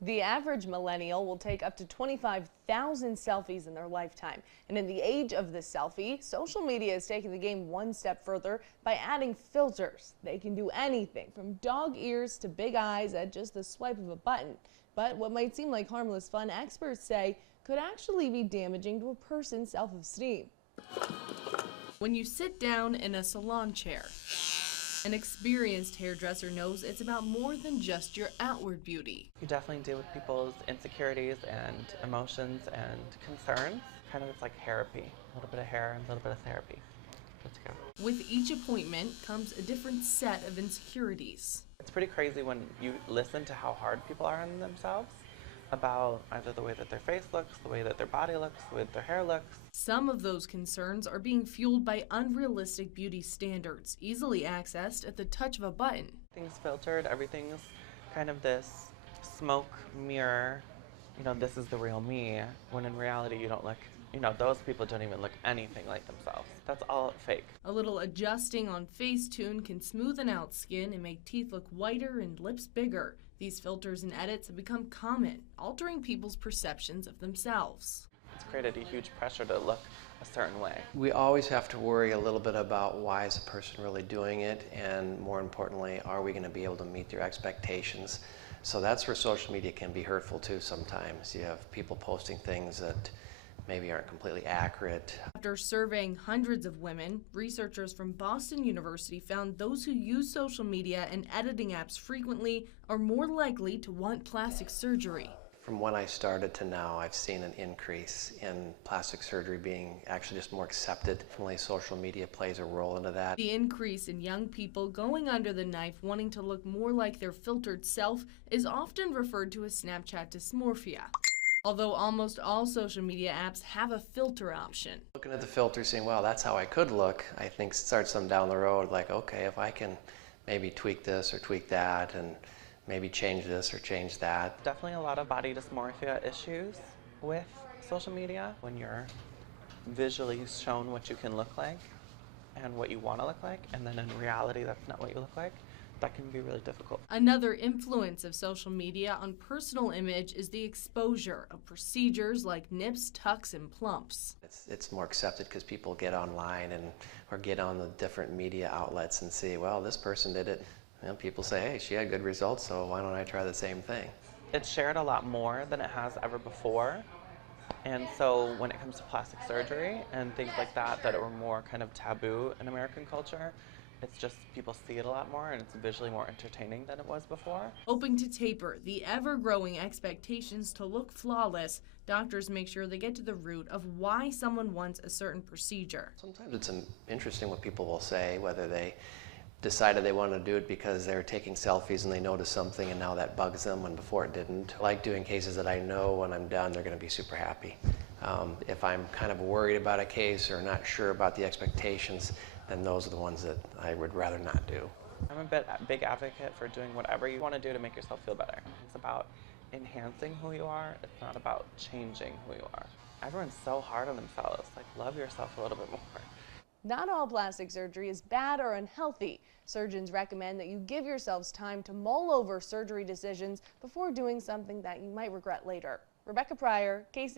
The average millennial will take up to 25,000 selfies in their lifetime. And in the age of the selfie, social media is taking the game one step further by adding filters. They can do anything from dog ears to big eyes at just the swipe of a button. But what might seem like harmless fun, experts say could actually be damaging to a person's self-esteem. When you sit down in a salon chair, an experienced hairdresser knows it's about more than just your outward beauty. You definitely deal with people's insecurities and emotions and concerns. Kind of it's like therapy. A little bit of hair and a little bit of therapy. Let's go. With each appointment comes a different set of insecurities. It's pretty crazy when you listen to how hard people are on themselves, about either the way that their face looks, the way that their body looks, the way that their hair looks. Some of those concerns are being fueled by unrealistic beauty standards, easily accessed at the touch of a button. Everything's filtered, everything's kind of this smoke mirror, this is the real me, when in reality you don't look, those people don't even look anything like themselves. That's all fake. A little adjusting on Facetune can smoothen out skin and make teeth look whiter and lips bigger. These filters and edits have become common, altering people's perceptions of themselves. It's created a huge pressure to look a certain way. We always have to worry a little bit about why is a person really doing it, and more importantly, are we going to be able to meet their expectations? So that's where social media can be hurtful too sometimes. You have people posting things that maybe aren't completely accurate. After surveying hundreds of women, researchers from Boston University found those who use social media and editing apps frequently are more likely to want plastic surgery. From when I started to now, I've seen an increase in plastic surgery being actually just more accepted. Definitely social media plays a role into that. The increase in young people going under the knife wanting to look more like their filtered self is often referred to as Snapchat dysmorphia. Although almost all social media apps have a filter option. Looking at the filter saying, well, that's how I could look, I think starts them down the road like, okay, if I can maybe tweak this or tweak that and maybe change this or change that. Definitely a lot of body dysmorphia issues with social media when you're visually shown what you can look like and what you want to look like, and then in reality that's not what you look like. That can be really difficult. Another influence of social media on personal image is the exposure of procedures like nips, tucks, and plumps. It's more accepted because people get online or get on the different media outlets and see, well, this person did it. People say, hey, she had good results, so why don't I try the same thing? It's shared a lot more than it has ever before. And so when it comes to plastic surgery and things like that are more kind of taboo in American culture, it's just people see it a lot more and it's visually more entertaining than it was before. Hoping to taper the ever-growing expectations to look flawless, doctors make sure they get to the root of why someone wants a certain procedure. Sometimes it's interesting what people will say, whether they decided they wanted to do it because they were taking selfies and they noticed something and now that bugs them when before it didn't. I like doing cases that I know when I'm done they're going to be super happy. If I'm kind of worried about a case or not sure about the expectations, then those are the ones that I would rather not do. I'm a big advocate for doing whatever you want to do to make yourself feel better. It's about enhancing who you are. It's not about changing who you are. Everyone's so hard on themselves. Like, love yourself a little bit more. Not all plastic surgery is bad or unhealthy. Surgeons recommend that you give yourselves time to mull over surgery decisions before doing something that you might regret later. Rebecca Pryor, KCAU.